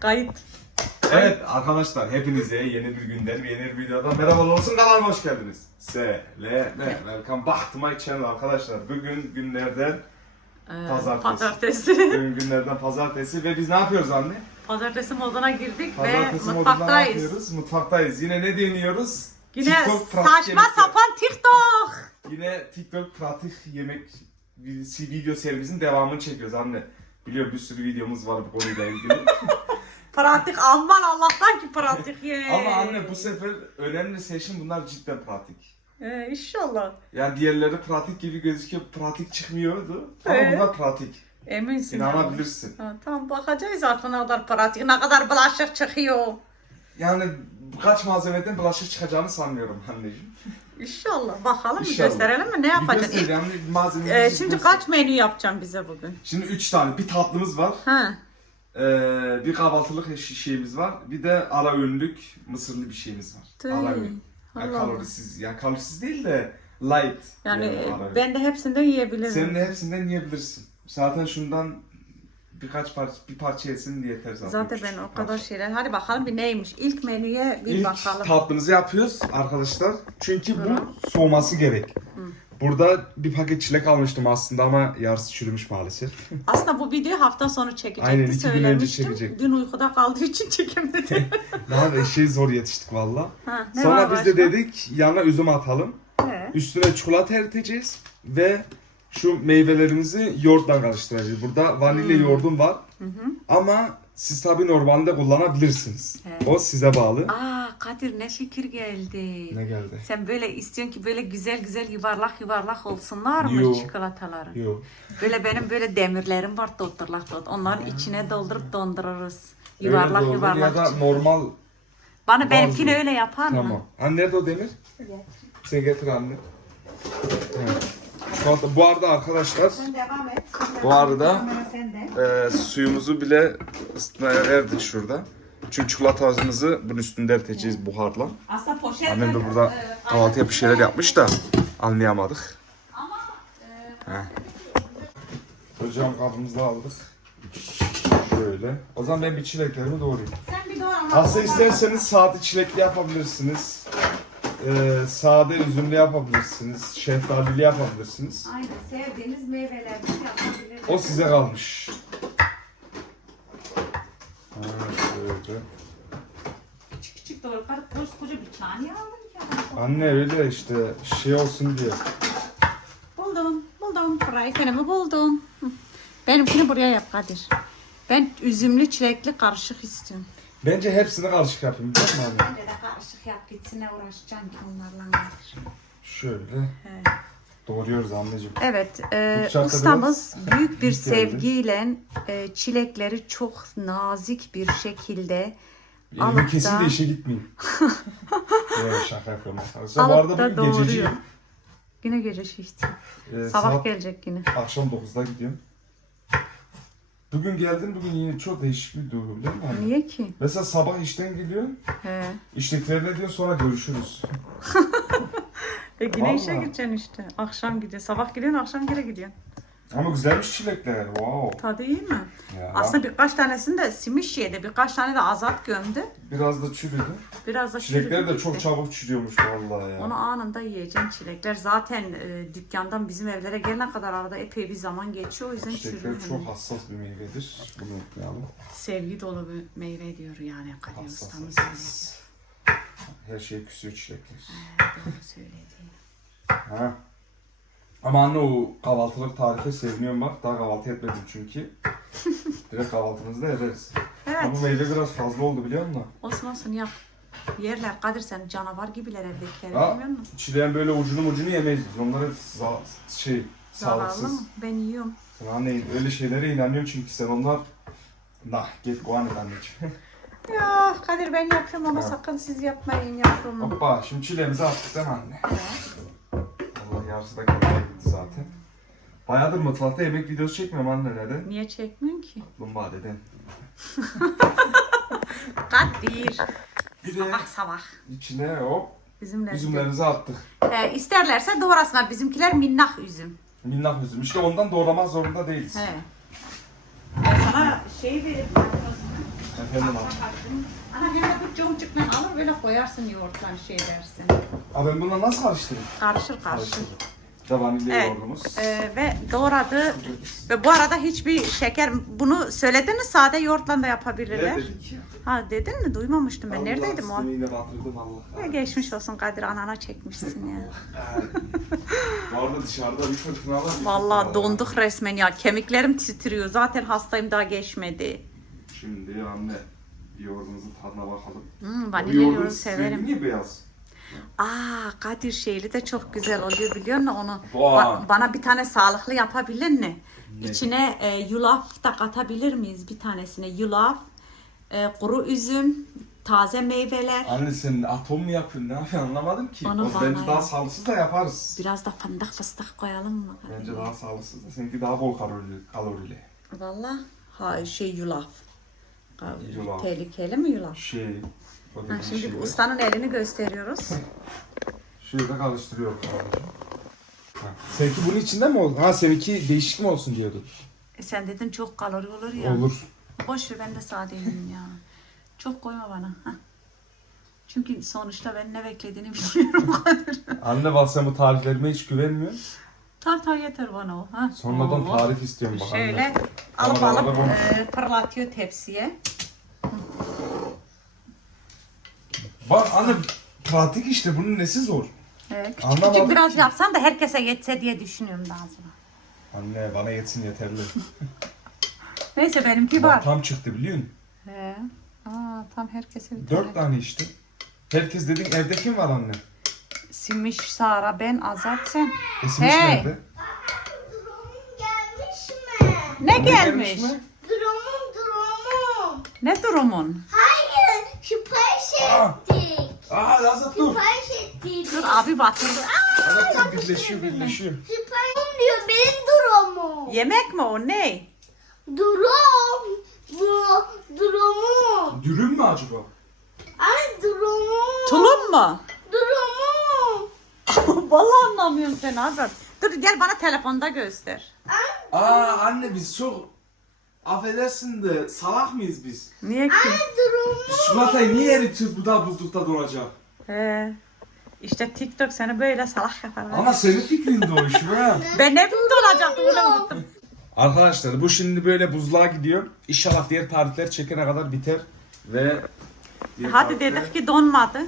Kayıt. Evet arkadaşlar hepinize yeni bir günden yeni bir videodan merhaba olsun kanalıma hoş geldiniz. Seleme, welcome back to my channel arkadaşlar. Bugün günlerden Ee, Pazartesi. Pazartesi. bugün günlerden pazartesi ve biz ne yapıyoruz anne? Pazartesi moduna girdik Pazartesi ve modunda ne mutfaktayız. yapıyoruz? Mutfaktayız. Yine ne deniyoruz? Yine TikTok pratik saçma yemekler. sapan TikTok. Yine TikTok pratik yemek video serimizin devamını çekiyoruz anne. Biliyorum bir sürü videomuz var bu konuyla ilgili. Pratik aman Allah'tan ki pratik ye. Ama anne bu sefer önemli seçim bunlar cidden pratik. Ee, inşallah. Yani diğerleri pratik gibi gözüküyor, pratik çıkmıyordu. Ama Evet. bunlar pratik. Eminsin. İnanabilirsin. Ha, tamam bakacağız artık ne kadar pratik, ne kadar bulaşık çıkıyor. Yani kaç malzemeden bulaşık çıkacağını sanmıyorum anneciğim. İnşallah. Bakalım İnşallah. gösterelim mi? Ne yapacaksın? İlk, yani malzemeleri e, şimdi göster. kaç menü yapacağım bize bugün? Şimdi üç tane. Bir tatlımız var. Ha. Ee, bir kahvaltılık şeyimiz var. Bir de ara öğünlük mısırlı bir şeyimiz var. Tüy. Ara öğün. Yani kalorisiz, yani kalorisiz değil de light. Yani öğün. ben de hepsinden yiyebilirim. Senin de hepsinden yiyebilirsin. Zaten şundan birkaç parça bir parça yesin diye yeter zaten. Zaten ben Küçük o bir kadar parça. şeyler. Hadi bakalım bir neymiş. İlk menüye bir İlk bakalım. tatlımızı yapıyoruz arkadaşlar. Çünkü bu soğuması gerek. Burada bir paket çilek almıştım aslında ama yarısı çürümüş maalesef. Aslında bu videoyu hafta sonu çekecekti Aynen, iki gün önce söylemiştim. çekecektim. Dün uykuda kaldığı için çekemedim. Daha da zor yetiştik valla. Ha, ne Sonra var biz başka? de dedik yanına üzüm atalım. He. Üstüne çikolata eriteceğiz ve şu meyvelerimizi yoğurtla karıştıracağız. Burada vanilya Hmm. yoğurdum var. Ama siz tabii normalde kullanabilirsiniz. Evet. O size bağlı. Aa Kadir ne fikir geldi. Ne geldi? Sen böyle istiyorsun ki böyle güzel güzel yuvarlak yuvarlak olsunlar mı Yo. çikolataların? Yok. Böyle benim böyle demirlerim var doldurlak dot. Onların içine doldurup dondururuz. Öyle Yuvarlak olur yuvarlak. Ya da çıkar. normal Bana benimkini öyle yapar mı? Tamam. Anne nerede o demir? Sen getir anne. Evet. Çikolata- Bu arada arkadaşlar Sen devam et. Bu arada- Kamera sende. e, suyumuzu bile ısıtmaya verdik şurada. Çünkü çikolatamızı bunun üstünde eriteceğiz buharla. Aslında poşet Annem de e, burada kahvaltıya bir şeyler yapmış da anlayamadık. Ama e, Hocam kabımızı da aldık. Şöyle. O zaman ben bir çileklerimi doğrayayım. sen bir doğru. Aslında isterseniz sade çilekli yapabilirsiniz. Ee, sade üzümlü yapabilirsiniz. Şeftalili yapabilirsiniz. Aynen sevdiğiniz meyvelerden yapabilirsiniz. O size kalmış. Ha, şöyle. Küçük küçük doğru. Karı koskoca bir çane aldın ki. Anne öyle işte şey olsun diye. Buldum, buldum. Frypan'ımı buldum. Hı. Benimkini buraya yap Kadir. Ben üzümlü çilekli karışık istiyorum. Bence hepsini karışık yapayım biliyor musun anne? Bence de karışık yap gitsine uğraşacaksın ki onlarla Kadir. Şöyle doğruyoruz anneciğim. Evet, e, Bıçakla ustamız biraz büyük bir geldi. sevgiyle e, çilekleri çok nazik bir şekilde Elimi Alıp kesin da- de işe gitmeyeyim. evet şaka yapıyorum arkadaşlar. Bu alıp arada da bugün gececi. doğruyor. Yine gece şişti. Ee, Sabah saat gelecek yine. akşam 9'da gidiyorum. Bugün geldim bugün yine çok değişik bir durum değil mi anne? Niye ki? Mesela sabah işten geliyorsun, He. iştekilerine diyor sonra görüşürüz. E yine işe Vallahi. gideceksin işte. Akşam gidiyor. Sabah gidiyorsun, akşam geri gidiyorsun. Ama güzelmiş çilekler, wow. Tadı iyi mi? Ya, Aslında birkaç tanesini de simiş yedi. Birkaç tane de azat gömdü. biraz da çürüdü. Biraz da Çilekler çürüdü de çok çabuk çürüyormuş vallahi ya. Onu anında yiyeceksin çilekler. Zaten e, dükkandan bizim evlere gelene kadar arada epey bir zaman geçiyor. O yüzden Çilekler çürüyor. çok hassas bir meyvedir. Bunu unutmayalım. Sevgi dolu bir meyve diyor yani Kadir Hassas, ustamız. hassas. Her şey küsüyor çilekler. Evet, Doğru söyledi. Ha. Ama anne o kahvaltılık tarife seviniyorum bak. Daha kahvaltı etmedim çünkü. Direkt kahvaltımızı da ederiz. Evet. Ama meyve biraz fazla oldu biliyor musun? Olsun olsun yap. Yerler Kadir sen canavar gibiler evdekileri Ha, bilmiyor musun? çileğin böyle ucunu ucunu yemeyiz biz. Onlar hep za- şey, Zararlı sağlıksız. mı? Ben yiyorum. Sen anne öyle şeylere inanıyorsun çünkü sen onlar... Nah git kovan et anneciğim. Ya Kadir ben yapıyorum ama Ha. sakın siz yapmayın yapıyorum. Hoppa şimdi çileğimizi attık değil mi anne? Evet. Yarısı da kendine gitti zaten. Bayağıdır mutfakta yemek videosu çekmiyorum anne neden? Niye çekmiyorsun ki? Lumba deden. Kadir. Bir de Sabah sabah. içine hop Üzümler. üzümlerimizi attık. Ee, isterlerse doğrasınlar. Bizimkiler minnak üzüm. Minnak üzüm. İşte ondan doğramak zorunda değiliz. He. Ben sana şey verip Efendim abi. Ana hem de bu cumcukla alır böyle koyarsın yoğurtla şey dersin. Abi ben bununla nasıl karıştırayım? Karışır karışır. Da vanilya Evet. yoğurdumuz. Ee, ve doğradı ve bu arada hiçbir şeker bunu söyledin mi sade yoğurtla da yapabilirler. Ne dedik ya? Ha dedin mi duymamıştım ben neredeydim o? Allah yine batırdım Allah. Ya geçmiş olsun Kadir anana çekmişsin ya. Bu arada dışarıda bir fırtına var. Vallahi donduk resmen ya kemiklerim titriyor zaten hastayım daha geçmedi. Şimdi anne yoğurdumuzun tadına bakalım. Hmm, vanilya yoğurdu severim. niye beyaz? Aa Kadir şeyli de çok güzel oluyor biliyor musun onu? Ba- bana bir tane sağlıklı yapabilir mi? Ne? İçine e, yulaf da katabilir miyiz bir tanesine? Yulaf, e, kuru üzüm, taze meyveler, Anne sen atom mu yapıyorsun? Ne yapıyorsun anlamadım ki. Onu o bence daha sağlıksız da yaparız. biraz da fındık fıstık koyalım mı? Bence daha sağlıksız da seninki daha bol kalorili. kalorili. Valla ha şey yulaf. Yulaf. Tehlikeli mi yulaf? Şey. O Ha, şimdi şey. ustanın elini gösteriyoruz. Şurada karıştırıyor kardeşim. Ha. Seninki bunun içinde mi oldu? Ha seninki değişik mi olsun diyordun. E, sen dedin çok kalori olur ya. Olur. Boş ver ben de sade yiyeyim ya. Çok koyma bana. Hah. Çünkü sonuçta ben ne beklediğini bilmiyorum. Anne bak sen bu tariflerime hiç güvenmiyor. Tam tam yeter bana o. Ha. Sonradan Oo. tarif istiyorum bak anne. Şöyle alıp Kameralarda alıp konuş. e, pırlatıyor tepsiye. Bak anne pratik işte bunun nesi zor? Evet. Anlamadım Küçük biraz ki. yapsan da herkese yetse diye düşünüyorum daha sonra. Anne bana yetsin yeterli. Neyse benimki Bak var. tam çıktı biliyor musun? He. Aa, tam herkese bir Dört tane. tane işte. Herkes dediğin evde kim var anne? Simiş, Sara, ben, Azat, sen. Esmiş Hey! nerede? gelmiş mi? Ne gelmiş? mi? Durumum durumum. Ne durumun? Hayır sipariş Aa. Aa Lazat dur. Sipariş ettik. Dur abi batırdı. Aa, Lazat dur birleşiyor birleşiyor. Sipariş diyor benim durumum. yemek mi o ne? Durum. Du, durumum. Dürüm mü acaba? Ay durumum. Tulum mu? Durumum. Vallahi anlamıyorum seni Azat. Dur gel bana telefonda göster. Aa anne biz çok affedersin de salak mıyız biz? Niye ki? Çikolatayı niye eritiyoruz bu daha buzlukta donacak? He. İşte TikTok seni böyle salak yapar. Ama senin fikrin de o iş ha. Ben ne bileyim olacak bunu unuttum. Arkadaşlar bu şimdi böyle buzluğa gidiyor. İnşallah diğer tarifler çekene kadar biter. Ve diğer Hadi tarifler dedik ki donmadı.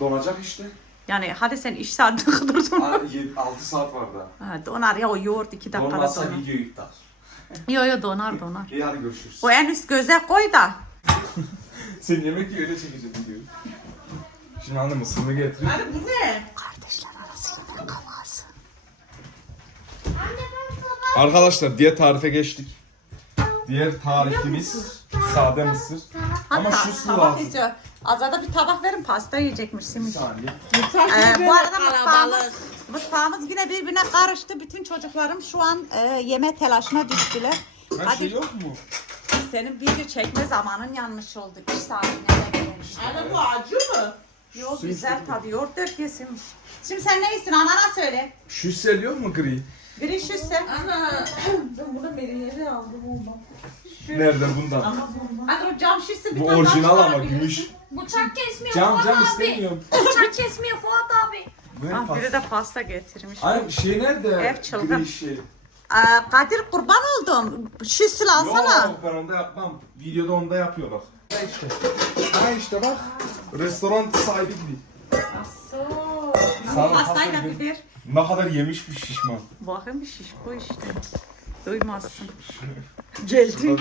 donacak işte. Yani hadi sen iş saati kıdırdın. 6 saat var daha. Ha, donar ya o yoğurt iki dakikada Donmazsa donar. video iptal. Yo yo donar donar. İyi hadi görüşürüz. O en üst göze koy da. Sen yemek yiyor öyle çekeceğim videoyu. Şimdi anne mısırını getir. bu ne? Kardeşler arasında ne kavgası? Anne. Arkadaşlar diğer tarife geçtik. Diğer tarifimiz sade mısır. Ama şu tabak lazım. Azada bir tabak verin pasta yiyecekmiş Bir Simit. saniye. Ee, bu arada mutfağımız, mutfağımız yine birbirine karıştı. Bütün çocuklarım şu an e, yeme telaşına düştüler. Her Hadi şey yok mu? senin video çekme zamanın yanlış oldu. İş saatine de gelmiş. Anne bu acı mı? Yok güzel tadı. Yoğurt dört yesinmiş. Şimdi sen ne istiyorsun? Anana söyle. Şu sel yok mu gri? Biri şişse. Ana ben bunu Melih'e aldım olmam. Nerede bundan? Hadi o cam şişse bir Bu tane orijinal daha ama çıkarabilirsin. gümüş. Bıçak kesmiyor Cam Fuat cam abi. istemiyorum. Bıçak kesmiyor Fuat ne Ah, biri de pasta getirmiş. Ay şey nerede? Ev çılgın. Gri şey. Aa, Kadir kurban oldum. Şişsili alsana. Yok ben onda yapmam. Videoda onda yapıyorlar. Ha işte. Ha işte bak. Restoran sahibi gibi. Sana Pastayla pasta bilir. Ne kadar yemiş bir şişman. Bakın bir şiş bu işte. Duymazsın. Geldi.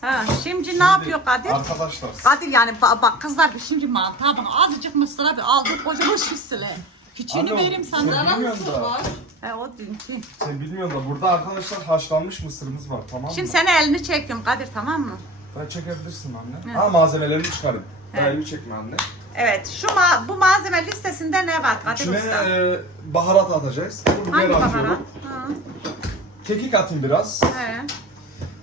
Ha, şimdi ne yapıyor Kadir? Arkadaşlar Kadir yani ba- bak kızlar şimdi mantığa bak azıcık mısıra bir aldık kocaman şişsile. Küçüğünü Anne, vereyim sen sana. bilmiyorsun da. He o dünkü. Sen bilmiyorsun da burada arkadaşlar haşlanmış mısırımız var tamam mı? Şimdi seni elini çekiyorum Kadir tamam mı? Ben çekebilirsin anne. Ha malzemelerini çıkarın. Ben elimi çekme anne. Evet şu ma bu malzeme listesinde ne var Kadir İçine Usta? e, baharat atacağız. Pul biber Hangi baharat? Ha, Kekik atayım biraz. he.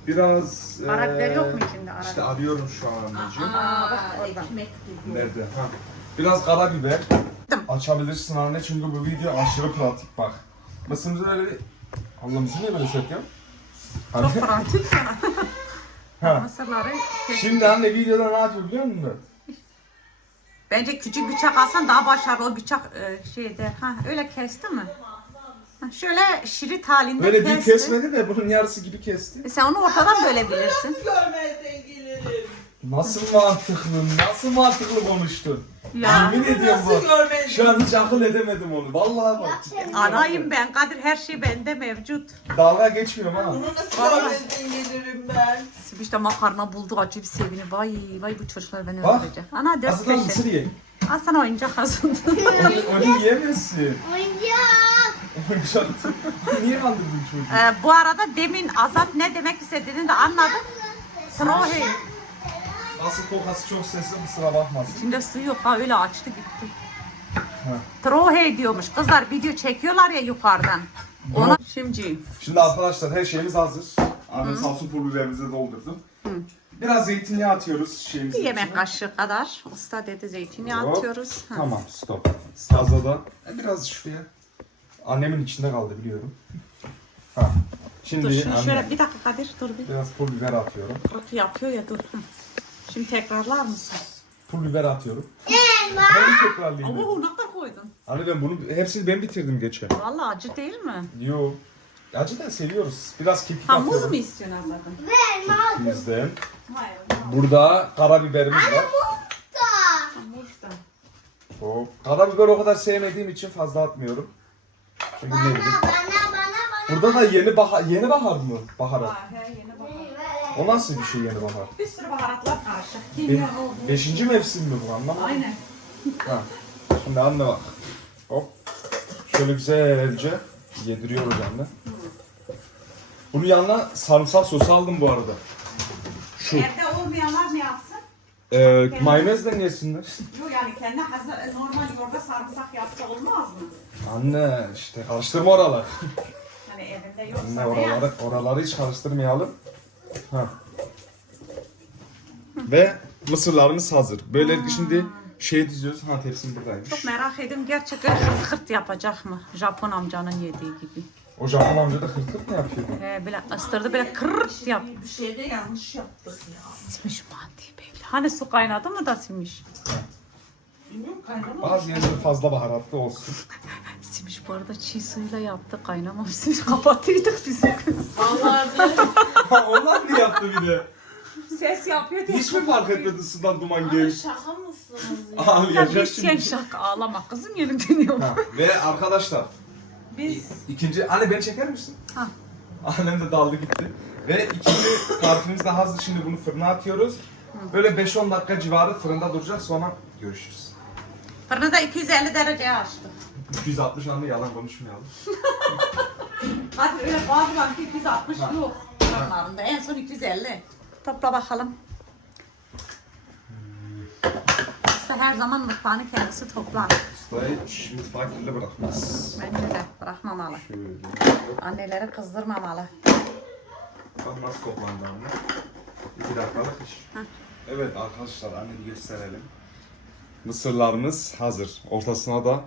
Biraz... E, yok mu içinde arada? İşte arıyorum şu an anneciğim. Aa, bak orada. Nerede? Ha. Biraz karabiber. Açabilirsin anne çünkü bu video aşırı pratik bak. Mısırımızı öyle bir... Allah mısır niye böyle söküyor? Anne. Pratik ya. Ha. Mısırları Şimdi anne videoda ne yapıyor biliyor musun? Bence küçük bıçak alsan daha başarılı o bıçak e, şeyde. Ha öyle kesti mi? Ha, şöyle şirit halinde Böyle kesti. kesmedi de bunun yarısı gibi kesti. E sen onu ortadan bölebilirsin. Görmezden gelirim. Nasıl mantıklı, nasıl mantıklı konuştun? Ya. Yemin ediyorum Nasıl bak. görmezden Şu an hiç akıl edemedim onu. Vallahi bak. Anayım ben Kadir her şey bende mevcut. Dalga geçmiyorum ha. Bunu nasıl görmezden gelirim ben? İşte makarna buldu acı bir sevini. Vay vay bu çocuklar beni Bak. öldürecek. Ana dört Aslında mısır köşe. ye. Al sana oyuncak hazırladım. Onu, onu yiyemezsin. Oyuncak. Niye kandırdın çocuğu? Ee, bu arada demin Azat ne demek istediğini de anladım. Sana o hey. Asıl kokası çok sesli kusura bakmasın. İçinde su yok ha öyle açtı gitti. Trohe diyormuş. Kızlar video çekiyorlar ya yukarıdan. Ona şimdi Şimdi arkadaşlar her şeyimiz hazır. Ahmet sağ olsun pul biberimizi doldurdum. Biraz zeytinyağı atıyoruz şeyimizin bir yemek içine. kaşığı kadar. Usta dedi zeytinyağı Hop. atıyoruz. Ha. Tamam stop. Fazla da e, biraz şuraya. Annemin içinde kaldı biliyorum. Ha. Şimdi Dur şunu anne, şöyle bir dakika Kadir dur bir. biraz pul biber atıyorum. Kırık yapıyor ya dur. Hı. Şimdi tekrarlar mısın? Pul biber atıyorum. Ben tekrarlayayım. dedim. Oo ne kadar koydun? Anne ben bunu hepsini ben bitirdim geçen. Vallahi acı değil mi? Yo. Acı da seviyoruz. Biraz kekik Ha muz mu atıyorum. istiyorsun abladım? Bizden. Hayır. Burada karabiberimiz var. Muz da. Hop. Karabiber o kadar sevmediğim için fazla atmıyorum. Çünkü ne bileyim. Bana bana bana. Burada da yeni bahar, yeni bahar mı? Baharat. Ha, he, yeni bahar. O nasıl bir şey yeni bahar? Bir sürü baharatlar karışık. Be- oldu. beşinci mevsim mi bu anlamadım. Aynen. Ha. Şimdi anne bak. Hop. Şöyle güzelce yediriyoruz anne. Bunun yanına sarımsak sosu aldım bu arada. Şu. Evde olmayanlar ne yapsın? Ee, mayonezle ne yesinler? Yok yani kendi hazır normal yoğurda sarımsak yapsa olmaz mı? Anne işte karıştırma oralar. Hani evinde yoksa Anne ne oraları, oraları hiç karıştırmayalım. Ha. Ve mısırlarımız hazır. Böyle şimdi şey diziyoruz. Ha tepsim buradaymış. Çok merak ediyorum gerçekten hırt hırt yapacak mı? Japon amcanın yediği gibi. O Japon amca da hırkırt mı yapıyor? He, böyle ıstırdı böyle kırt yap. Bir şeyde yanlış yaptık ya. Simiş mandi böyle. Hani su kaynadı mı da simiş? Bilmiyorum kaynama. Bazı yerleri fazla baharatlı olsun. Simiş bu arada çiğ suyla yaptı kaynamamış. Simiş kapattıydık biz. Vallahi Onlar mı yaptı bir de? Ses yapıyor diye. Hiç mi fark etmedi sudan duman Ay, geliyor? şaka mısınız ya? Ya Ağlayacak bir şey şimdi. şaka ağlama kızım yerim dönüyorum. Ha, Ve arkadaşlar Biz ikinci... Anne beni çeker misin? Ha. Annem de daldı gitti. Ve ikinci tarifimiz de hazır. Şimdi bunu fırına atıyoruz. Böyle 5-10 dakika civarı fırında duracak. Sonra görüşürüz. fırını da 250 dereceye açtık. 260 anne yalan konuşmayalım. Hadi öyle bazı var ki 260 yok. Fırınlarında en son 250. Topla bakalım. İşte her zaman mutfağını kendisi toplar. Ustayı hiç mutfağa kirli bırakmaz. Bence de bırakmamalı. Şöyle. Anneleri kızdırmamalı. Bak nasıl toplandı anne. 2 dakikalık iş. Evet arkadaşlar anne bir gösterelim. Mısırlarımız hazır. Ortasına da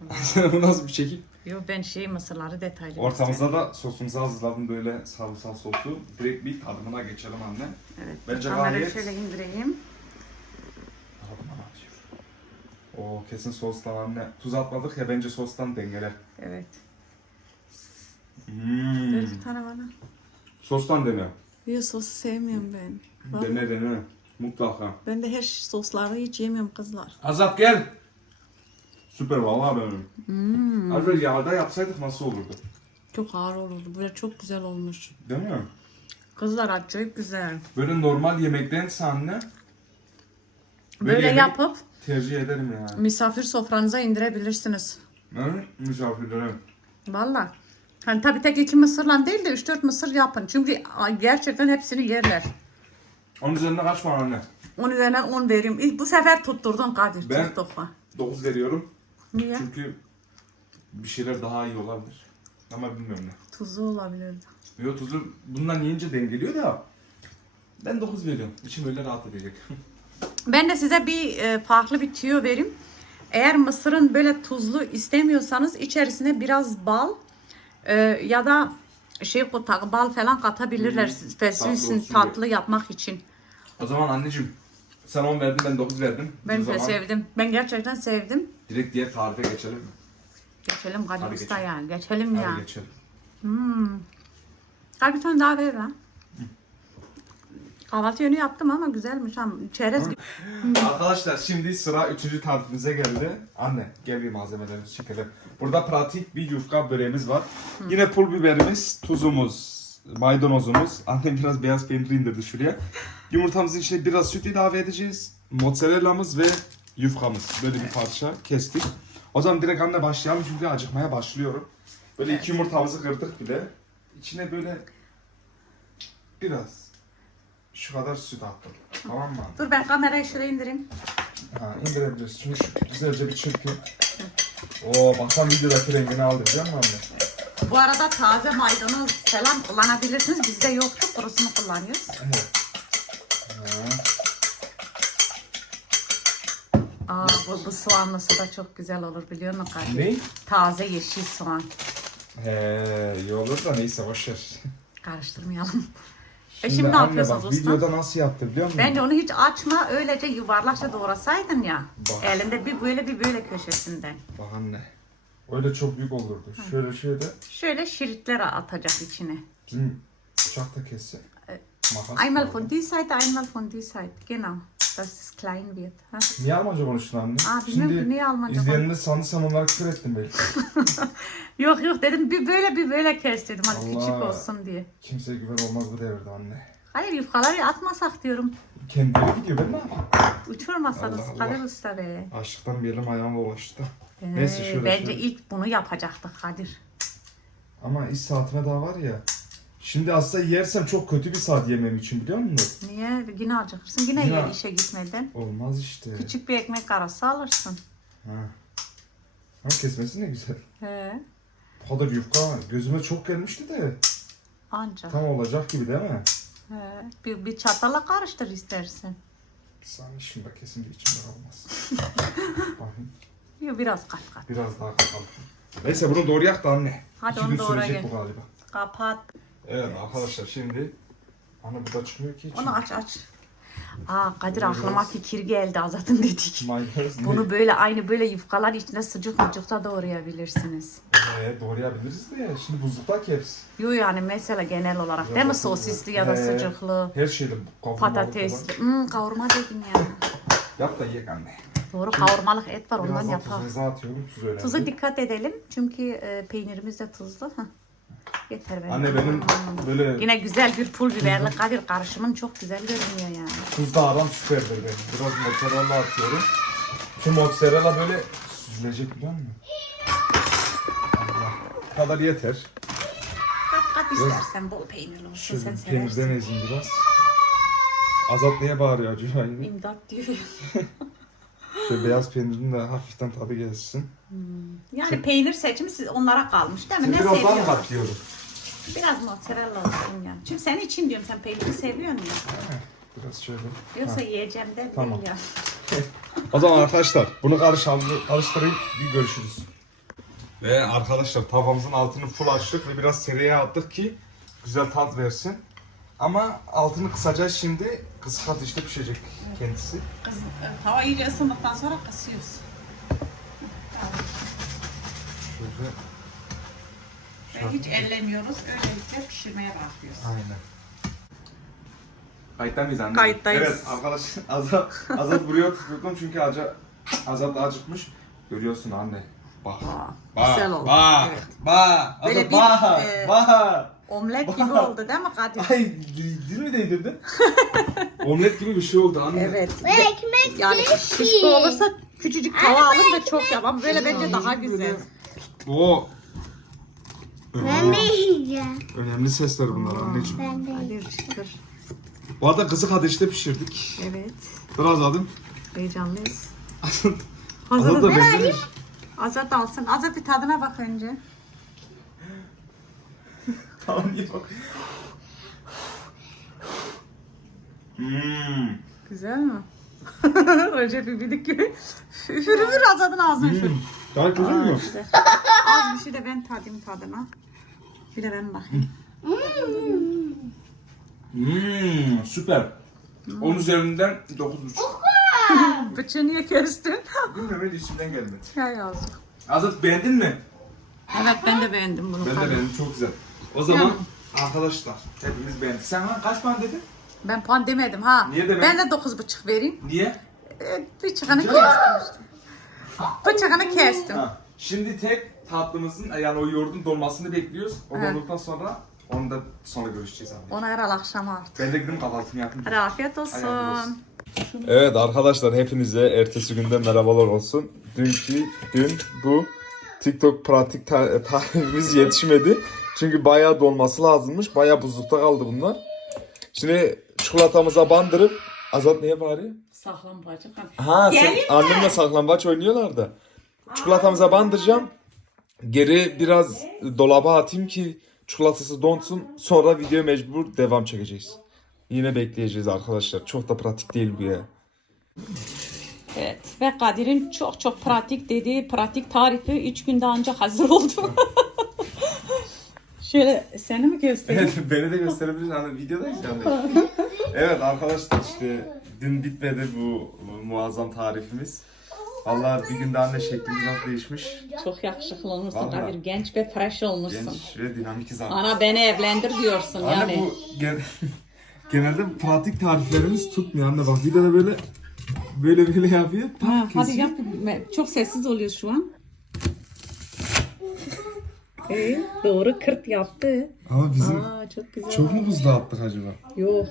bu nasıl bir çekik? Yo ben şey mısırları detaylı Ortamıza da sosumuzu hazırladım böyle sarımsak sosu. Direkt bir tadımına geçelim anne. Evet. Bence Kamerayı gayet- şöyle indireyim. Oo kesin sostan anne. Tuz atmadık ya bence sostan dengeler. Evet. Hmm. Ver bir tane bana. Sostan dene. Yo sosu sevmiyorum ben. Dene dene. Mutlaka. Ben de her sosları hiç yemiyorum kızlar. Azat gel. Süper vallahi benim. Hmm. Az önce yağda yapsaydık nasıl olurdu? Çok ağır olurdu. Böyle çok güzel olmuş. Değil mi? Kızlar acayip güzel. Böyle normal yemektense anne. Böyle yemek yapıp Tercih ederim yani. misafir sofranıza indirebilirsiniz. Ne? Misafirlere. Valla. Hani tabii tek iki mısırla değil de 3-4 mısır yapın. Çünkü gerçekten hepsini yerler. Onun üzerine kaç var anne? 10 üzerinden 10 vereyim. İlk bu sefer tutturdun Kadir. Ben- TikTok'a. 9 veriyorum. Niye? Çünkü bir şeyler daha iyi olabilir. Ama bilmiyorum ne. Tuzu olabilirdi. Yo tuzu bundan yiyince dengeliyor da. Ben 9 veriyorum. İçim öyle rahat edecek. Ben de size bir e, farklı bir tüyo vereyim. Eğer mısırın böyle tuzlu istemiyorsanız içerisine biraz bal e, ya da şey bal falan katabilirler spesifik olsun tatlı, yapmak için. O zaman anneciğim sen 10 verdin ben 9 verdim. Ben de zaman sevdim. Ben gerçekten sevdim. Direkt diğer tarife geçelim mi? Geçelim Kadir Hadi Usta geçelim. yani. Geçelim ya. Hadi geçelim. Hadi bir tane daha ver lan. Kahvaltı yönü yaptım ama güzelmiş. Ha. Çerez gibi. Arkadaşlar şimdi sıra 3. tarifimize geldi. Anne gel bir malzemelerimizi çekelim. Burada pratik bir yufka böreğimiz var. Yine pul biberimiz, tuzumuz, maydanozumuz. Annem biraz beyaz peynir indirdi şuraya. Yumurtamızın içine biraz süt ilave edeceğiz. Mozzarella'mız ve yufkamız. Böyle bir parça kestik. O zaman direkt anne başlayalım çünkü acıkmaya başlıyorum. Böyle iki yumurtamızı kırdık bile. İçine böyle biraz şu kadar süt attım. Tamam mı? Dur ben kamerayı şuraya indireyim. Ha, indirebiliriz. Şimdi şu güzelce bir çırpın. Oo bakalım videodaki rengini aldı biliyor musun anne? Bu arada taze maydanoz falan kullanabilirsiniz. Bizde yoktu. Kurusunu kullanıyoruz. Evet. Aa bu, bu soğanlısı da çok güzel olur biliyor musun Kadir? Ne? Taze yeşil soğan. He, iyi olur da neyse boşver. Karıştırmayalım. e şimdi ne anne yapıyorsunuz bak, usta? videoda nasıl yaptı biliyor musun? Bence onu hiç açma. Öylece yuvarlakça doğrasaydın ya. Bak. Elinde bir böyle bir böyle köşesinden. Bak anne. Öyle çok büyük olurdu. Şöyle şöyle Şöyle şeritler atacak içine. bizim bıçak da kesse. Makas Einmal von die Seite, einmal von die Seite. Genau. Dass es klein wird. Ha? Niye Almanca konuştun anne? Aa, bilmiyorum ki niye Almanca izleyenler sanırsam onlara küfür ettim belki. Yok yok dedim bir böyle bir böyle kes dedim hani Allah. küçük olsun diye. Kimseye güven olmaz bu devirde anne. Hayır yufkaları atmasak diyorum. Kendileri gidiyor ben ne yapayım? Uçurmasanız Allah Allah. Kadir Usta be. Açlıktan bir elim ayağım dolaştı. Ee, Neyse şöyle Bence şöyle. ilk bunu yapacaktık Kadir. Ama iş saatime daha var ya. Şimdi aslında yersem çok kötü bir saat yemem için biliyor musun? Niye? Yine acıkırsın. Yine Yine- yer işe gitmeden. Olmaz işte. Küçük bir ekmek arası alırsın. Ha. Ama kesmesi ne güzel. He. Bu kadar yufka gözüme çok gelmişti de Ancak. tam olacak gibi değil mi? He. Bir, bir çatala karıştır istersen. Bir saniye şimdi bak kesin bir içimde olmaz. Yok biraz kat kat. biraz daha kapalı. Neyse bunu doğru yak da anne. Hadi İki onu gün doğra sürecek gel. bu galiba. Kapat. Evet arkadaşlar şimdi Anne bu da çıkmıyor ki hiç. Onu aç aç. Aa Kadir aklıma fikir geldi Azat'ın dedik. Maydanoz ne? Bunu böyle aynı böyle yufkalar içine sucuk mucukta doğrayabilirsiniz. Ee, doğrayabiliriz de şimdi buzlukta ki hepsi. Yo yani mesela genel olarak değil mi sosisli ya da He, sucuklu, Her şeyde kavurmalı patatesli. falan. Hmm, kavurma dedim ya. Yap da yiyek anne. Doğru kavurmalık et var ondan Biraz da yapalım. tuzunuzu atıyorum. Tuz önemli. Tuza dikkat edelim çünkü e, peynirimiz de tuzlu. Hah. Yeter benim. Anne benim böyle Yine güzel bir pul biberli Kadir karışımın çok güzel görünüyor yani. tuzda aram süperdir benim. Biraz mozzarella atıyorum. Şu mozzarella böyle süzülecek biliyor musun? Allah. Bu kadar yeter. Kat kat istersen bol peynirli olsun Şöyle sen peynirden seversin. ezeyim biraz. Azat niye bağırıyor acaba? İmdat diyor. Şöyle beyaz peynirin de hafiften tadı gelsin. Yani peynir seçimi siz onlara kalmış değil mi? Sen ne biraz daha mı seviyorsun? katlıyorum? Biraz mozzarella olsun yani. Çünkü senin için diyorum sen peyniri seviyorsun ya. Biraz şöyle. Yoksa yiyeceğim de Tamam. değil ya. O zaman arkadaşlar bunu karıştırayım, karıştırayım bir görüşürüz. Ve arkadaşlar tavamızın altını full açtık ve biraz tereyağı attık ki güzel tat versin. Ama altını kısacağız şimdi. Kısık ateşte pişecek kendisi. Kız, tava iyice ısındıktan sonra kısıyoruz. Şöyle. Ve hiç ellemiyoruz. Öylelikle pişirmeye bırakıyoruz. Aynen. Kayıtta mıyız anne? Kayıttayız. Evet arkadaşlar Azat, Azat buraya tuturdum çünkü Aca, Azat acıkmış. Görüyorsun anne. Bak. Bak. güzel oldu. Bak. Evet. Bak. Böyle Azat bir, bak. e, Bak. Omlet gibi oldu değil mi Kadir? Ay dil, mi değdirdin? Omlet gibi bir şey oldu anne. Evet. Ve ekmek Yani şişko olursa küçücük tava alın da çok yap. Ama böyle bence daha güzel. O Ben de yiyeceğim. önemli sesler bunlar anneciğim. Ben de yiyeceğim. Kadir şükür. Bu arada kısık ateşte pişirdik. Evet. Biraz adım. Heyecanlıyız. Azat Hazır da mı? benzemiş. Azat alsın. Azat bir tadına bak önce. Tamam iyi bak. Hmm. Güzel mi? Recep İvedik gibi. Üfür üfür Azat'ın ağzına üfür. Gayet güzel mi? İşte. Az bir şey de ben tadayım tadına. Bir de ben bakayım. Mmm süper. 10 üzerinden 9.5. Bıçağı niye kestin? Bilmiyorum hiç içimden gelmedi. Ya yazık. Azat beğendin mi? Evet ben de beğendim bunu. Ben de beğendim çok güzel. O zaman Tamam. arkadaşlar hepimiz beğendik. Sen ha, kaç puan dedin? Ben puan demedim ha. Niye demedin? Ben de dokuz buçuk vereyim. Niye? Ee, Bıçağını kestim. Bıçağını kestim. Ha. Şimdi tek tatlımızın yani o yoğurdun dolmasını bekliyoruz. O Evet. dolduktan sonra onu da sonra görüşeceğiz abi. Onu herhal akşam artık. Ben de gidip kahvaltımı yapayım. Hadi afiyet olsun. Evet arkadaşlar hepinize ertesi günde merhabalar olsun. Dünkü dün bu TikTok pratik ta- tarifimiz yetişmedi. Çünkü bayağı donması lazımmış. Bayağı buzlukta kaldı bunlar. Şimdi çikolatamıza bandırıp Azat neye bağırıyor? Sağlam bacı. Ha sen Gelin annemle saklambaç oynuyorlar da. Çikolatamıza bandıracağım. Geri biraz dolaba atayım ki çikolatası donsun. Sonra video mecbur devam çekeceğiz. Yine bekleyeceğiz arkadaşlar. Çok da pratik değil bu ya. Evet ve Kadir'in çok çok pratik dediği pratik tarifi 3 günde ancak hazır oldu. Şöyle seni mi göstereyim? Evet, beni de gösterebilirsin. Hani videodayız yani. evet arkadaşlar işte dün bitmedi bu, muazzam tarifimiz. Vallahi bir günde anne şeklimiz nasıl değişmiş. Çok yakışıklı olmuşsun Vallahi. Kadir. Genç ve fresh olmuşsun. Genç ve dinamikiz abi. Ana beni evlendir diyorsun Anne yani. bu gen- genelde pratik tariflerimiz tutmuyor anne bak de böyle böyle böyle yapıyor. tak Ha, hadi kesiyor. yap. Çok sessiz oluyor şu an. Ee, doğru kırt yaptı. Ama bizim Aa, çok güzel. çok mu buzda attık acaba? Yok.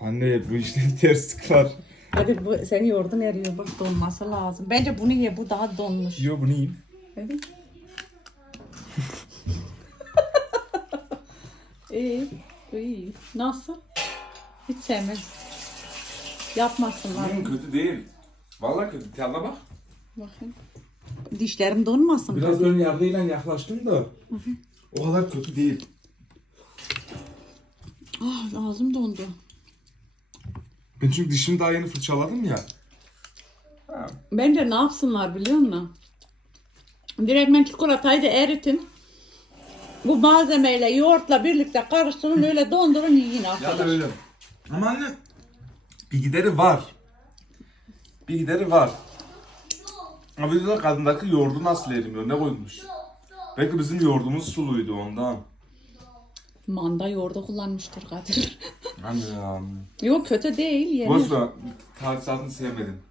Anne bu işte terslik var. Kadir bu seni yoğurdun eriyor. Bak donması lazım. Bence bunu ye. Bu daha donmuş. Yo bunu yiyeyim. Evet. İyi. iyi. Nasıl? Hiç sevmez. Yapmasınlar. Hmm, kötü değil. Vallahi kötü. Tadına bak. Bakın. Dişlerim donmasın. Biraz ön yargıyla yaklaştım da. O kadar kötü değil. Ah, ağzım dondu. Ben çünkü dişimi daha yeni fırçaladım ya. Bence ne yapsınlar biliyor musun? Direktmen çikolatayı da eritin. Bu malzemeyle yoğurtla birlikte karıştırın öyle dondurun yiyin Ya da arkadaşlar. öyle. Ama anne bir gideri var. Bir gideri var. Ama bir de kadındaki yoğurdu nasıl erimiyor? Ne koymuş? Belki bizim yoğurdumuz suluydu ondan. Manda yoğurdu kullanmıştır Kadir. Anne ya. Yok kötü değil yenir. Boş ver. Tarih saatini sevmedim.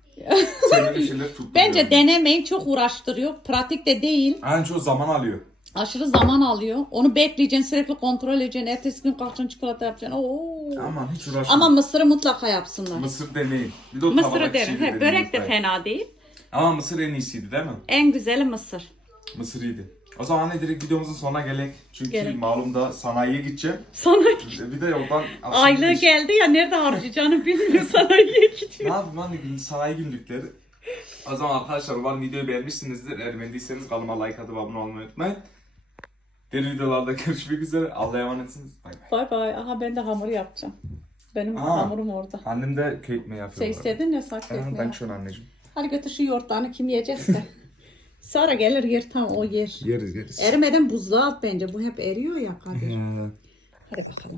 Sevmediğim şeyler tuttu. Bence denemeyin çok uğraştırıyor. Pratik de değil. En çok zaman alıyor. Aşırı zaman alıyor. Onu bekleyeceksin sürekli kontrol edeceksin. Ertesi gün kalkacaksın çikolata yapacaksın. Oo. Aman hiç uğraşma. Ama mısırı mutlaka yapsınlar. Mısır deneyin. Bir de o Mısırı tabak derim. He, börek de dediğimiz fena değil. Ama mısır en iyisiydi değil mi? En güzeli mısır. Mısır iyiydi. O zaman ne direkt videomuzun sonuna gelek. Çünkü Gerek. malum da sanayiye gideceğim. Sana Bir de yoldan... aylığı iş- geldi ya nerede harcayacağını bilmiyor sana iyi Ne gidiyor. yapayım anne sanayi günlükleri. O zaman arkadaşlar umarım videoyu beğenmişsinizdir. Eğer beğendiyseniz kanalıma like atıp abone olmayı unutmayın. Diğer videolarda görüşmek üzere. Allah'a emanetsiniz. Bay bay. Bay bay. Aha ben de hamur yapacağım. Benim Aa. hamurum orada. Annem de köy ekmeği yapıyor. Arada. istedin ya sak Ha, ekmeği. Ben şöyle anneciğim. Hadi götür şu yoğurtlarını kim yiyecekse. Sonra gelir yer tam o yer. Yeriz yeriz. Erimeden buzluğa at bence. Bu hep eriyor ya. Ee, Hadi bakalım.